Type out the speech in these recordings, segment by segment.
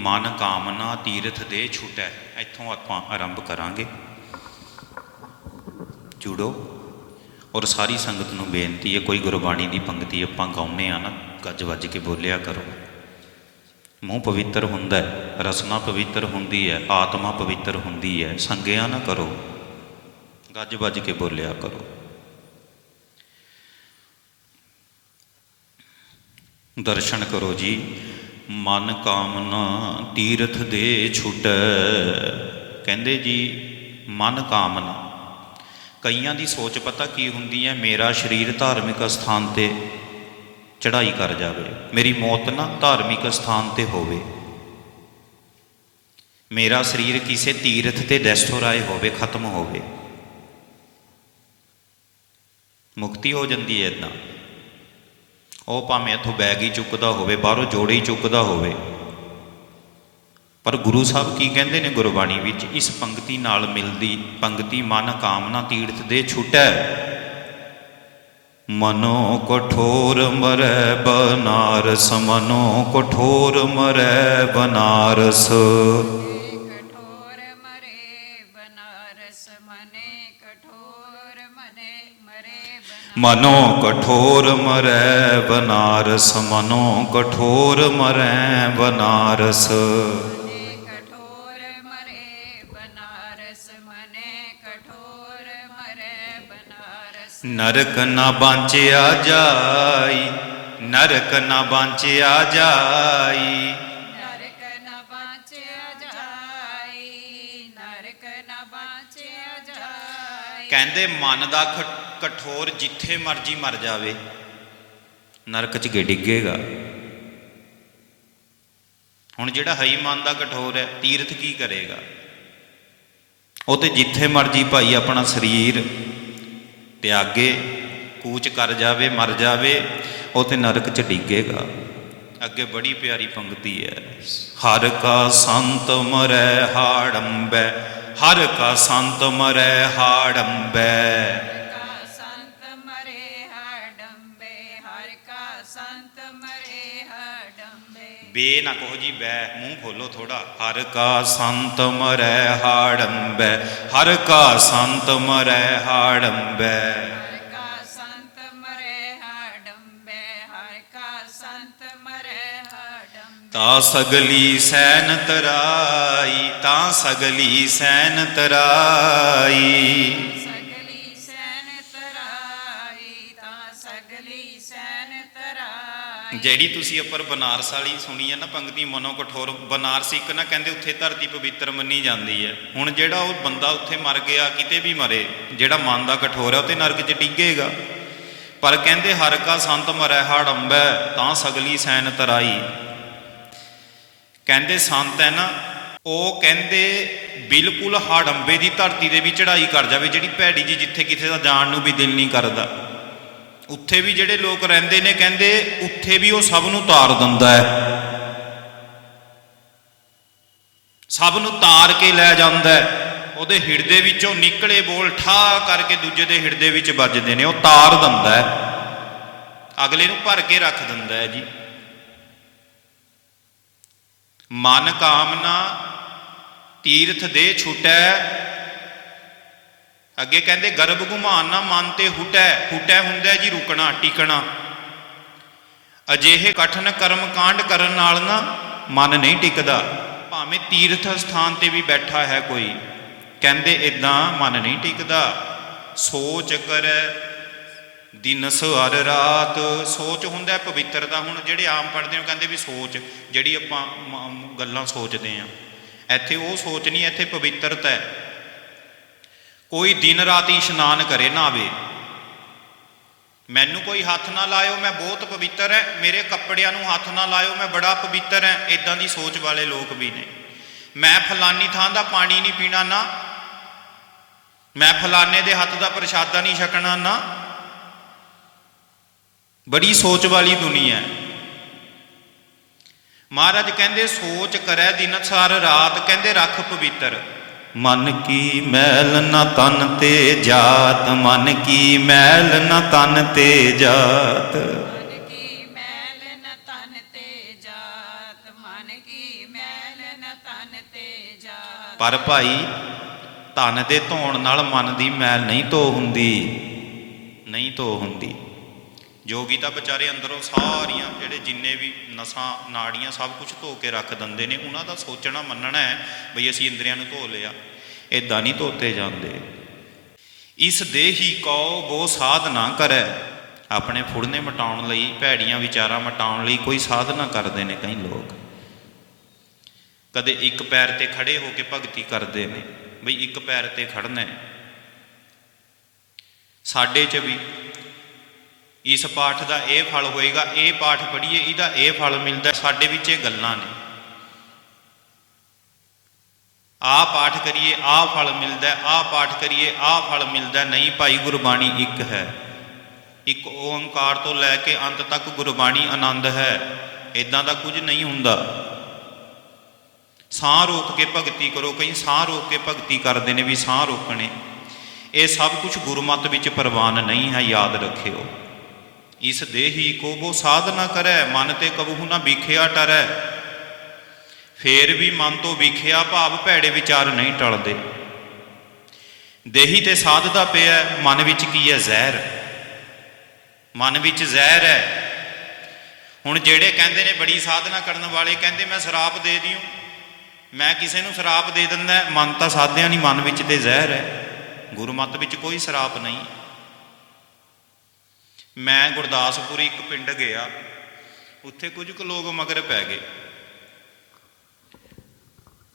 ਮਨ ਕਾਮਨਾ ਤੀਰਥ ਦੇ ਛੁਟੈ। ਇੱਥੋਂ ਆਪਾਂ ਆਰੰਭ ਕਰਾਂਗੇ। ਜੁੜੋ। ਔਰ ਸਾਰੀ ਸੰਗਤ ਨੂੰ ਬੇਨਤੀ ਹੈ, ਕੋਈ ਗੁਰਬਾਣੀ ਦੀ ਪੰਕਤੀ ਆਪਾਂ ਗਾਉਂਦੇ ਆ ਨਾ, ਗੱਜ ਵੱਜ ਕੇ ਬੋਲਿਆ ਕਰੋ। ਮੂੰਹ ਪਵਿੱਤਰ ਹੁੰਦਾ ਹੈ, ਰਸਨਾ ਪਵਿੱਤਰ ਹੁੰਦੀ ਹੈ, ਆਤਮਾ ਪਵਿੱਤਰ ਹੁੰਦੀ ਹੈ, ਸੰਗਿਆ ਨਾ ਕਰੋ। ਗੱਜ ਵੱਜ ਕੇ ਬੋਲਿਆ ਕਰੋ। ਦਰਸ਼ਨ ਕਰੋ ਜੀ। ਮਨ ਕਾਮਨਾ ਤੀਰਥ ਦੇ ਛੁਟੈ। ਕਹਿੰਦੇ ਜੀ, ਮਨ ਕਾਮਨਾ। ਕਈਆਂ ਦੀ ਸੋਚ ਪਤਾ ਕੀ ਹੁੰਦੀ ਹੈ, ਮੇਰਾ ਸਰੀਰ ਧਾਰਮਿਕ ਸਥਾਨ ਤੇ ਚੜ੍ਹਾਈ ਕਰ ਜਾਵੇ। ਮੇਰੀ ਮੌਤ ਨਾ ਧਾਰਮਿਕ ਸਥਾਨ ਤੇ ਹੋਵੇ। ਮੇਰਾ ਸਰੀਰ ਕਿਸੇ ਤੀਰਥ ਤੇ ਡੈਸਟੋਰਾਏ ਹੋਵੇ, ਖਤਮ ਹੋਵੇ। ਮੁਕਤੀ ਹੋ ਜਾਂਦੀ ਹੈ ਇਦਾਂ ਉਹ ਭਾਵੇਂ ਇੱਥੋਂ ਬੈਗ ਹੀ ਚੁੱਕਦਾ ਹੋਵੇ, ਬਾਹਰੋਂ ਜੋੜੇ ਹੀ ਚੁੱਕਦਾ ਹੋਵੇ। ਪਰ ਗੁਰੂ ਸਾਹਿਬ ਕੀ ਕਹਿੰਦੇ ਨੇ ਗੁਰਬਾਣੀ ਵਿੱਚ? ਇਸ ਪੰਕਤੀ ਨਾਲ ਮਿਲਦੀ ਪੰਕਤੀ ਮਨ ਕਾਮਨਾ ਤੀਰਥ ਦੇ ਛੁਟੈ। ਮਨੋ ਕਠੋਰ ਮਰੈ ਬਨਾਰਸ, ਮਨੋ ਕਠੋਰ ਮਰੈ ਬਨਾਰਸ। ਮਨੋ ਕਠੋਰ ਮਰੈ ਬਨਾਰਸ ਮਨੋ ਕਠੋਰ ਮਰੈ ਬਨਾਰਸ। ਨਰਕ ਨਾ ਬਾਂਚਿਆ ਜਾਈ ਨਰਕ ਨਾ ਬਾਂਚਿਆ ਜਾਈ। ਨਰਕ ਨ ਬਾਚਿਆ ਜਾਈ ਨਰਕ ਨ ਬਾਚਿਆ ਜਾਈ। ਕਹਿੰਦੇ ਮਨ ਦਾ ਕਠੋਰ ਜਿੱਥੇ ਮਰਜ਼ੀ ਮਰ ਜਾਵੇ, ਨਰਕ ਚ ਗੇ ਡਿੱਗੇਗਾ। ਹੁਣ ਜਿਹੜਾ ਹਈ ਮਨ ਦਾ ਕਠੋਰ ਹੈ, ਤੀਰਥ ਕੀ ਕਰੇਗਾ? ਉਹ ਤੇ ਜਿੱਥੇ ਮਰਜ਼ੀ ਭਾਈ ਆਪਣਾ ਸਰੀਰ ਤਿਆਗੇ, ਕੂਚ ਕਰ ਜਾਵੇ, ਮਰ ਜਾਵੇ, ਉਹ ਤੇ ਨਰਕ ਚ ਡਿੱਗੇਗਾ। ਅੱਗੇ ਬੜੀ ਪਿਆਰੀ ਪੰਕਤੀ ਹੈ। ਹਰ ਕਾ ਸੰਤ ਮਰੈ ਹਾੜੰਬੈ, ਹਰ ਕਾ ਸੰਤ ਮਰੈ ਹਾੜੰਬੈ। ਸੰਤ ਮਰੇ ਹਡੰਬੇ ਬੇ ਨਾ ਕਹੋ ਜੀ ਬੈ ਮੂੰਹ ਖੋਲੋ ਥੋੜਾ ਹਰ ਕਾ ਸੰਤ ਮਰੈ ਹਾੜੰਬੈ ਹਰ ਕਾ ਸੰਤ ਮਰੈ ਹਾੜੰਬੈ। ਤਾਂ ਸਗਲੀ ਸੈਨ ਤਰਾਈ ਤਾਂ ਸਗਲੀ ਸੈਨ ਤਰਾਈ। ਜਿਹੜੀ ਤੁਸੀਂ ਉੱਪਰ ਬਨਾਰਸ ਵਾਲੀ ਸੁਣੀ ਹੈ ਨਾ ਪੰਕਤੀ ਮਨੋ ਕਠੋਰ ਬਨਾਰਸ ਇੱਕ ਨਾ ਕਹਿੰਦੇ ਉੱਥੇ ਧਰਤੀ ਪਵਿੱਤਰ ਮੰਨੀ ਜਾਂਦੀ ਹੈ। ਹੁਣ ਜਿਹੜਾ ਉਹ ਬੰਦਾ ਉੱਥੇ ਮਰ ਗਿਆ, ਕਿਤੇ ਵੀ ਮਰੇ, ਜਿਹੜਾ ਮਨ ਦਾ ਕਠੋਰ ਹੈ ਉਹ ਤੇ ਨਰਕ 'ਚ ਡਿੱਗੇਗਾ। ਪਰ ਕਹਿੰਦੇ ਹਰ ਕਾ ਸੰਤ ਮਰੈ ਹੜੰਬੈ ਤਾਂ ਸਗਲੀ ਸੈਨ ਤਰਾਈ। ਕਹਿੰਦੇ ਸੰਤ ਹੈ ਨਾ, ਉਹ ਕਹਿੰਦੇ ਬਿਲਕੁਲ ਹੜੰਬੇ ਦੀ ਧਰਤੀ ਦੇ ਵੀ ਚੜ੍ਹਾਈ ਕਰ ਜਾਵੇ, ਜਿਹੜੀ ਭੈੜੀ ਜੀ ਜਿੱਥੇ ਕਿਤੇ ਦਾ ਜਾਣ ਨੂੰ ਵੀ ਦਿਲ ਨਹੀਂ ਕਰਦਾ। ਉੱਥੇ ਵੀ ਜਿਹੜੇ ਲੋਕ ਰਹਿੰਦੇ ਨੇ, ਕਹਿੰਦੇ ਉੱਥੇ ਵੀ ਉਹ ਸਭ ਨੂੰ ਤਾਰ ਦਿੰਦਾ ਹੈ। ਸਭ ਨੂੰ ਤਾਰ ਕੇ ਲੈ ਜਾਂਦਾ ਹੈ। ਉਹਦੇ ਹਿਰਦੇ ਵਿੱਚੋਂ ਨਿਕਲੇ ਬੋਲ ਠਾ ਕਰਕੇ ਦੂਜੇ ਦੇ ਹਿਰਦੇ ਵਿੱਚ ਵੱਜਦੇ ਨੇ, ਉਹ ਤਾਰ ਦਿੰਦਾ ਹੈ। ਅਗਲੇ ਨੂੰ ਭਰ ਕੇ ਰੱਖ ਦਿੰਦਾ ਹੈ ਜੀ। ਮਨ ਕਾਮਨਾ ਤੀਰਥ ਦੇ ਛੁਟੈ ਅੱਗੇ ਕਹਿੰਦੇ, ਗਰਭ ਗੁਮਾਨ ਨਾ ਮਨ ਤੇ ਹੁਟੈ ਹੁਟੈ ਹੁੰਦਾ ਜੀ ਰੁਕਣਾ, ਟਿਕਣਾ। ਅਜਿਹੇ ਕਠਨ ਕਰਮ ਕਾਂਡ ਕਰਨ ਨਾਲ ਨਾ ਮਨ ਨਹੀਂ ਟਿਕਦਾ। ਭਾਵੇਂ ਤੀਰਥ ਸਥਾਨ ਤੇ ਵੀ ਬੈਠਾ ਹੈ ਕੋਈ, ਕਹਿੰਦੇ ਇਦਾਂ ਮਨ ਨਹੀਂ ਟਿਕਦਾ। ਸੋਚ ਕਰੈ ਦਿਨ ਹਰ ਰਾਤ। ਸੋਚ ਹੁੰਦਾ ਪਵਿੱਤਰਤਾ ਹੁਣ ਜਿਹੜੇ ਆਮ ਪੜ੍ਹਦੇ ਹੋ ਕਹਿੰਦੇ ਵੀ ਸੋਚ, ਜਿਹੜੀ ਆਪਾਂ ਗੱਲਾਂ ਸੋਚਦੇ ਆ। ਇੱਥੇ ਉਹ ਸੋਚ ਨਹੀਂ, ਇੱਥੇ ਪਵਿੱਤਰਤਾ ਹੈ। ਕੋਈ ਦਿਨ ਰਾਤ ਇਸ਼ਨਾਨ ਕਰੇ ਨਾਵੇ ਮੈਨੂੰ ਕੋਈ ਹੱਥ ਨਾ ਲਾਇਓ, ਮੈਂ ਬਹੁਤ ਪਵਿੱਤਰ ਹੈ। ਮੇਰੇ ਕੱਪੜਿਆਂ ਨੂੰ ਹੱਥ ਨਾ ਲਾਇਓ, ਮੈਂ ਬੜਾ ਪਵਿੱਤਰ ਹੈ। ਇਦਾਂ ਦੀ ਸੋਚ ਵਾਲੇ ਲੋਕ ਵੀ ਨੇ। ਮੈਂ ਫਲਾਨੀ ਥਾਂ ਦਾ ਪਾਣੀ ਨਹੀਂ ਪੀਣਾ ਨਾ। ਮੈਂ ਫਲਾਨੇ ਦੇ ਹੱਥ ਦਾ ਪ੍ਰਸ਼ਾਦਾ ਨਹੀਂ ਛਕਣਾ ਨਾ। ਬੜੀ ਸੋਚ ਵਾਲੀ ਦੁਨੀਆ ਹੈ। ਮਹਾਰਾਜ ਕਹਿੰਦੇ, ਸੋਚ ਕਰੈ ਦਿਨ ਸਾਰ ਰਾਤ, ਕਹਿੰਦੇ ਰੱਖ ਪਵਿੱਤਰ। ਮਨ ਕੀ ਮੈਲ ਨਾ ਤਨ ਤੇ ਜਾਤ ਮਨ ਕੀ ਮੈਲ ਨਾ ਤਨ ਤੇ ਜਾਤ। ਪਰ ਭਾਈ ਧਨ ਦੇ ਧੋਣ ਨਾਲ ਮਨ ਦੀ ਮੈਲ ਨਹੀਂ ਧੋ ਹੁੰਦੀ ਨਹੀਂ ਧੋ ਹੁੰਦੀ। ਜੋਗੀ ਤਾਂ ਵਿਚਾਰੇ ਅੰਦਰੋਂ ਸਾਰੀਆਂ ਜਿਹੜੇ ਜਿੰਨੇ ਵੀ ਨਸਾਂ, ਨਾੜੀਆਂ ਸਭ ਕੁਝ ਧੋ ਕੇ ਰੱਖ ਦਿੰਦੇ ਨੇ, ਉਹਨਾਂ ਦਾ ਸੋਚਣਾ, ਮੰਨਣਾ ਹੈ ਬਈ ਅਸੀਂ ਇੰਦਰੀਆਂ ਨੂੰ ਧੋ ਲਿਆ। ਇਦਾਂ ਨਹੀਂ ਧੋਤੇ ਜਾਂਦੇ। ਇਸ ਦੇਹੀ ਕੋ ਉਹ ਸਾਧ ਨਾ ਕਰੈ। ਆਪਣੇ ਫੁੜਨੇ ਮਟਾਉਣ ਲਈ, ਭੈੜੀਆਂ ਵਿਚਾਰਾਂ ਮਟਾਉਣ ਲਈ ਕੋਈ ਸਾਧਨਾ ਕਰਦੇ ਨੇ ਕਈ ਲੋਕ। ਕਦੇ ਇੱਕ ਪੈਰ ਤੇ ਖੜੇ ਹੋ ਕੇ ਭਗਤੀ ਕਰਦੇ ਨੇ, ਬਈ ਇੱਕ ਪੈਰ ਤੇ ਖੜਨਾ ਹੈ। ਸਾਡੇ 'ਚ ਵੀ ਇਸ ਪਾਠ ਦਾ ਇਹ ਫਲ ਹੋਏਗਾ, ਇਹ ਪਾਠ ਪੜ੍ਹੀਏ, ਇਹਦਾ ਇਹ ਫਲ ਮਿਲਦਾ, ਸਾਡੇ ਵਿੱਚ ਇਹ ਗੱਲਾਂ ਨੇ। ਆਹ ਪਾਠ ਕਰੀਏ, ਆਹ ਫਲ ਮਿਲਦਾ, ਆਹ ਪਾਠ ਕਰੀਏ, ਆਹ ਫਲ ਮਿਲਦਾ, ਨਹੀਂ ਭਾਈ ਗੁਰਬਾਣੀ ਇੱਕ ਹੈ। ਇੱਕ ਓੰਕਾਰ ਤੋਂ ਲੈ ਕੇ ਅੰਤ ਤੱਕ ਗੁਰਬਾਣੀ ਆਨੰਦ ਹੈ। ਇਦਾਂ ਦਾ ਕੁਝ ਨਹੀਂ ਹੁੰਦਾ। ਸਾਹ ਰੋਕ ਕੇ ਭਗਤੀ ਕਰੋ, ਕਈ ਸਾਹ ਰੋਕ ਕੇ ਭਗਤੀ ਕਰਦੇ ਨੇ ਵੀ ਸਾਹ ਰੋਕਣੇ। ਇਹ ਸਭ ਕੁਝ ਗੁਰਮਤ ਵਿੱਚ ਪ੍ਰਵਾਨ ਨਹੀਂ ਹੈ, ਯਾਦ ਰੱਖਿਓ। ਇਸ ਦੇਹੀ ਕੋ ਬੋ ਸਾਧਨਾ ਕਰੈ, ਮਨ ਤੇ ਕਬਹੂ ਨਾ ਵਿਖਿਆ ਟਰੈ। ਫੇਰ ਵੀ ਮਨ ਤੋਂ ਵਿਖਿਆ ਭਾਵ ਭੈੜੇ ਵਿਚਾਰ ਨਹੀਂ ਟਲਦੇ। ਦੇਹੀ ਤੇ ਸਾਧਦਾ ਪਿਆ, ਮਨ ਵਿੱਚ ਕੀ ਹੈ ਜ਼ਹਿਰ? ਮਨ ਵਿੱਚ ਜ਼ਹਿਰ ਹੈ ਹੁਣ ਜਿਹੜੇ ਕਹਿੰਦੇ ਨੇ ਬੜੀ ਸਾਧਨਾ ਕਰਨ ਵਾਲੇ, ਕਹਿੰਦੇ ਮੈਂ ਸ਼ਰਾਪ ਦੇ ਦਿਉ। ਮੈਂ ਕਿਸੇ ਨੂੰ ਸ਼ਰਾਪ ਦੇ ਦਿੰਦਾ, ਮਨ ਤਾਂ ਸਾਧਿਆ ਨਹੀਂ ਮਨ ਵਿੱਚ ਤੇ ਜ਼ਹਿਰ ਹੈ ਗੁਰਮਤ ਵਿੱਚ ਕੋਈ ਸ਼ਰਾਪ ਨਹੀਂ। ਮੈਂ ਗੁਰਦਾਸਪੁਰ ਇੱਕ ਪਿੰਡ ਗਿਆ, ਉੱਥੇ ਕੁਝ ਕੁ ਲੋਕ ਮਗਰ ਪੈ ਗਏ।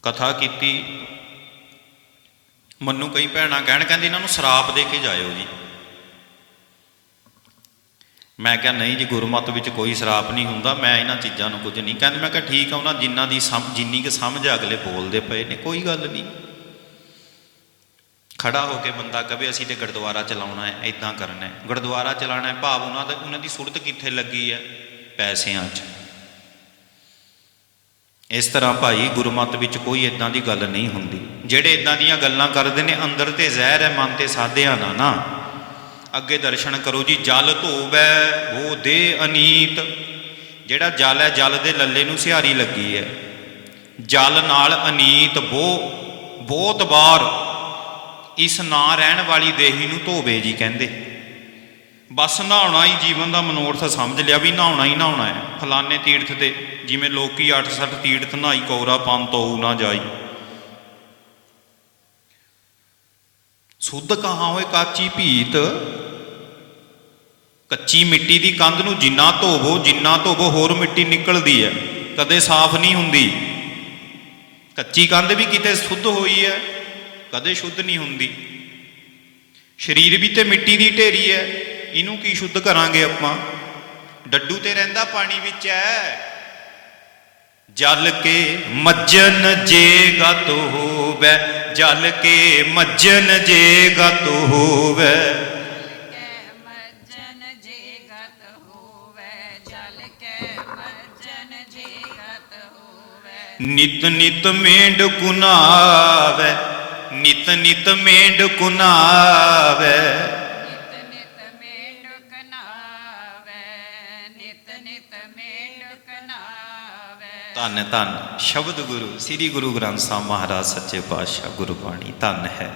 ਕਥਾ ਕੀਤੀ। ਮੈਨੂੰ ਕਈ ਭੈਣਾਂ ਕਹਿਣ, ਕਹਿੰਦੀ ਇਹਨਾਂ ਨੂੰ ਸ਼ਰਾਪ ਦੇ ਕੇ ਜਾਇਓ ਜੀ। ਮੈਂ ਕਿਹਾ, ਨਹੀਂ ਜੀ, ਗੁਰਮਤ ਵਿੱਚ ਕੋਈ ਸ਼ਰਾਪ ਨਹੀਂ ਹੁੰਦਾ, ਮੈਂ ਇਹਨਾਂ ਚੀਜ਼ਾਂ ਨੂੰ ਕੁਝ ਨਹੀਂ। ਕਹਿੰਦੇ, ਮੈਂ ਕਿਹਾ, ਠੀਕ ਆ, ਉਹਨਾਂ ਜਿਨ੍ਹਾਂ ਦੀ ਸਮ, ਜਿੰਨੀ ਕਿ ਸਮਝ ਅਗਲੇ ਬੋਲਦੇ ਪਏ ਨੇ, ਕੋਈ ਗੱਲ ਨਹੀਂ। ਖੜਾ ਹੋ ਕੇ ਬੰਦਾ ਕਵੇ, ਅਸੀਂ ਤੇ ਗੁਰਦੁਆਰਾ ਚਲਾਉਣਾ ਹੈ ਇਦਾਂ ਕਰਨਾ ਹੈ। ਗੁਰਦੁਆਰਾ ਚਲਾਉਣਾ ਹੈ, ਭਾਵ ਉਹਨਾਂ ਦਾ ਉਹਨਾਂ ਦੀ ਸੁਰਤ ਕਿੱਥੇ ਲੱਗੀ ਹੈ? ਪੈਸਿਆਂ 'ਚ। ਇਸ ਤਰ੍ਹਾਂ ਭਾਈ ਗੁਰਮਤ ਵਿੱਚ ਕੋਈ ਇਦਾਂ ਦੀ ਗੱਲ ਨਹੀਂ ਹੁੰਦੀ। ਜਿਹੜੇ ਇਦਾਂ ਦੀਆਂ ਗੱਲਾਂ ਕਰਦੇ ਨੇ, ਅੰਦਰ ਤੇ ਜ਼ਹਿਰ ਹੈ, ਮਨ ਤੇ ਸਾਧਿਆ ਨਾ ਨਾ। ਅੱਗੇ ਦਰਸ਼ਨ ਕਰੋ ਜੀ, ਜਲ ਧੋਵੈ, ਉਹ ਦੇ ਅਨੀਤ। ਜਿਹੜਾ ਜਲ ਹੈ, ਜਲ ਦੇ ਲੱਲੇ ਨੂੰ ਸਿਹਾਰੀ ਲੱਗੀ ਹੈ। ਜਲ ਨਾਲ ਅਨੀਤ ਬਹੁ ਬਹੁਤ ਵਾਰ ਇਸ ਨਾ ਰਹਿਣ ਵਾਲੀ ਦੇਹੀ ਨੂੰ ਧੋਵੇ ਜੀ ਕਹਿੰਦੇ। ਬਸ ਨਹਾਉਣਾ ਹੀ ਜੀਵਨ ਦਾ ਮਨੋਰਥ ਸਮਝ ਲਿਆ ਵੀ ਨਹਾਉਣਾ ਹੀ ਨਹਾਉਣਾ ਹੈ। ਫਲਾਣੇ ਤੀਰਥ ਤੇ ਜਿਵੇਂ ਲੋਕੀ 8-60 ਤੀਰਥ ਨਹਾਈ ਕੌਰਾ ਪੰਨ ਤੋਊ ਨਾ ਜਾਈ। ਸੁੱਧ ਕਹਾ ਹੋਏ ਕਾਚੀ ਭੀਤ? ਕੱਚੀ ਮਿੱਟੀ ਦੀ ਕੰਧ ਨੂੰ ਜਿੰਨਾ ਧੋਵੋ ਜਿੰਨਾ ਧੋਵੋ ਹੋਰ ਮਿੱਟੀ ਨਿਕਲਦੀ ਹੈ। ਕਦੇ ਸਾਫ਼ ਨਹੀਂ ਹੁੰਦੀ। ਕੱਚੀ ਕੰਧ ਵੀ ਕਿਤੇ ਸ਼ੁੱਧ ਹੋਈ ਹੈ। ਕਦੇ ਸ਼ੁੱਧ ਨਹੀਂ ਹੁੰਦੀ। ਸਰੀਰ ਵੀ ਤੇ ਮਿੱਟੀ ਦੀ ਢੇਰੀ ਹੈ ਇਹਨੂੰ ਕੀ ਸ਼ੁੱਧ ਕਰਾਂਗੇ ਆਪਾਂ? ਡੱਡੂ ਤੇ ਰਹਿੰਦਾ ਪਾਣੀ ਵਿੱਚ ਹੈ ਜਲ ਕੇ ਮੱਜਨ ਜੇ ਗਤ ਹੋਵੇ, ਜਲ ਕੇ ਮੱਜਨ ਜੇ ਗਤ ਹੋਵੇ। ਕੈ ਨਿਤ ਨਿਤ ਮੇਂਡ ਕੁਨਾਵੇ ਨਿਤ ਨਿਤ ਮੇਂਡ ਕੁਨਾਵੇ। ਧੰਨ ਧੰਨ ਸ਼ਬਦ ਗੁਰੂ, ਸ੍ਰੀ ਗੁਰੂ ਗ੍ਰੰਥ ਸਾਹਿਬ ਮਹਾਰਾਜ ਸੱਚੇ ਪਾਤਸ਼ਾਹ ਗੁਰਬਾਣੀ ਧੰਨ ਹੈ।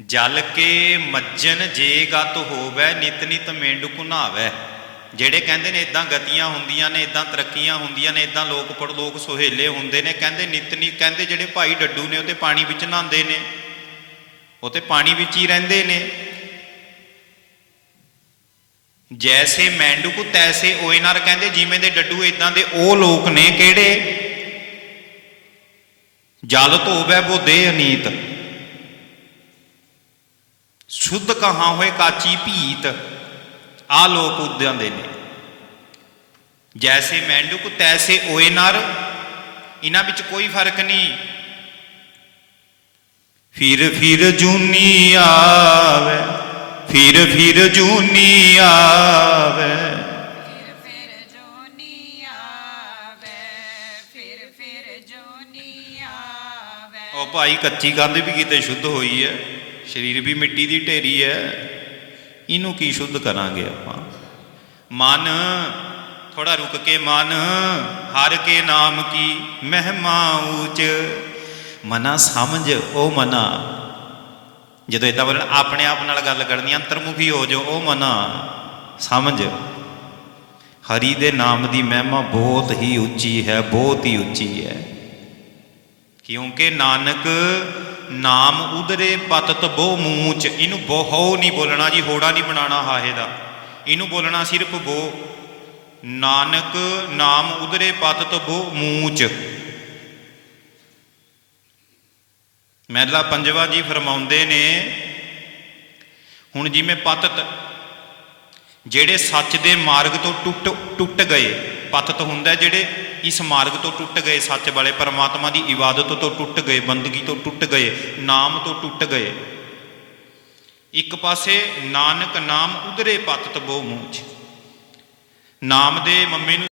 ਜਲ ਕੇ ਮੱਜਨ ਜੇ ਗਤ ਹੋਵੇ, ਨਿਤ ਨਿਤ ਮੇਂਡ ਕੁਨਾਵੇ। ਜਿਹੜੇ ਕਹਿੰਦੇ ਨੇ ਇਦਾਂ ਗਤੀਆਂ ਹੁੰਦੀਆਂ ਨੇ ਇਦਾਂ ਤਰੱਕੀਆਂ ਹੁੰਦੀਆਂ ਨੇ ਇਦਾਂ ਲੋਕ ਪਰਲੋਕ ਸੁਹੇਲੇ ਹੁੰਦੇ ਨੇ, ਕਹਿੰਦੇ ਨਿਤ ਨਿਤ ਕਹਿੰਦੇ ਜਿਹੜੇ ਭਾਈ ਡੱਡੂ ਨੇ ਉਹ ਤੇ ਪਾਣੀ ਵਿੱਚ ਨਹਾਉਂਦੇ ਨੇ, ਉਹ ਤੇ ਪਾਣੀ ਵਿੱਚ ਹੀ ਰਹਿੰਦੇ ਨੇ। ਜੈਸੇ ਮੈਂਡੂਕ ਤੈਸੇ ਓਇਨਰ ਕਹਿੰਦੇ, ਜਿਵੇਂ ਦੇ ਡੱਡੂ ਇਦਾਂ ਦੇ ਉਹ ਲੋਕ ਨੇ ਕਿਹੜੇ? ਜਲ ਧੋਵੇ ਬੋ ਦੇ ਅਨੀਤ। ਸ਼ੁੱਧ ਕਹਾ ਹੋਏ ਕਾਚੀ ਭੀਤ। ਆ ਲੋਕ ਉਦਾਂ ਦੇ ਨੇ। ਜੈਸੇ ਮੈਂਡੂਕ ਤੈਸੇ ਓਇਨਰ ਇਹਨਾਂ ਵਿੱਚ ਕੋਈ ਫ਼ਰਕ ਨਹੀਂ। ਫਿਰ ਫਿਰ ਜੂਨੀ ਆਵੇ ਫਿਰ ਫਿਰ ਜੂਨੀ ਆਵੇ। ਫਿਰ ਫਿਰ ਜੋਨੀ ਆਵੇ ਫਿਰ ਫਿਰ ਜੋਨੀ ਆਵੇ। ਉਹ ਭਾਈ ਕੱਚੀ ਕੰਧ ਵੀ ਕਿਤੇ ਸ਼ੁੱਧ ਹੋਈ ਹੈ ਸਰੀਰ ਵੀ ਮਿੱਟੀ ਦੀ ਢੇਰੀ ਹੈ। ਇਹਨੂੰ ਕੀ ਸ਼ੁੱਧ ਕਰਾਂਗੇ ਆਪਾਂ? ਮਨ ਥੋੜਾ ਰੁਕ ਕੇ ਮਨ, ਹਰ ਕੇ ਨਾਮ ਕੀ ਮਹਿਮਾ ਊਚ। ਮਨਾ ਸਮਝ, ਉਹ ਮਨਾ। ਜਦੋਂ ਇਦਾਂ ਬੋਲਣ, ਆਪਣੇ ਆਪ ਨਾਲ ਗੱਲ ਕਰਨੀ, ਅੰਤਰਮੁਖੀ ਹੋ ਜਾਓ, ਉਹ ਮਨਾ। ਸਮਝ। ਹਰੀ ਦੇ ਨਾਮ ਦੀ ਮਹਿਮਾ ਬਹੁਤ ਹੀ ਉੱਚੀ ਹੈ, ਬਹੁਤ ਹੀ ਉੱਚੀ ਹੈ। ਕਿਉਂਕਿ ਨਾਨਕ ਨਾਮ ਉਦਰੇ ਪਤਤ ਬੋ ਮੂਚ ਇਹਨੂੰ ਬਹੁ ਨਹੀਂ ਬੋਲਣਾ ਜੀ, ਹੋੜਾ ਨਹੀਂ ਬਣਾਉਣਾ ਹਾਹੇ ਦਾ। ਇਹਨੂੰ ਬੋਲਣਾ ਸਿਰਫ ਬੋ ਨਾਨਕ ਨਾਮ ਉਧਰੇ ਪਤਤ ਬੋ ਮੂਚ ਮਹਿਲਾ ਪੰਜਵਾ ਜੀ ਫਰਮਾਉਂਦੇ ਨੇ, ਹੁਣ ਜਿਵੇਂ ਪਤਤ ਜਿਹੜੇ ਸੱਚ ਦੇ ਮਾਰਗ ਤੋਂ ਟੁੱਟ ਟੁੱਟ ਗਏ ਪਤਤ ਹੁੰਦਾ ਜਿਹੜੇ ਇਸ ਮਾਰਗ ਤੋਂ ਟੁੱਟ ਗਏ, ਸੱਚ ਵਾਲੇ ਪਰਮਾਤਮਾ ਦੀ ਇਬਾਦਤ ਤੋਂ ਟੁੱਟ ਗਏ, ਬੰਦਗੀ ਤੋਂ ਟੁੱਟ ਗਏ, ਨਾਮ ਤੋਂ ਟੁੱਟ ਗਏ। ਇੱਕ ਪਾਸੇ ਨਾਨਕ ਨਾਮ ਉਧਰੇ ਪਤਤ ਬੋ ਮੂੰਹ 'ਚ। ਨਾਮ ਦੇ ਮੰਮੀ ਨੂੰ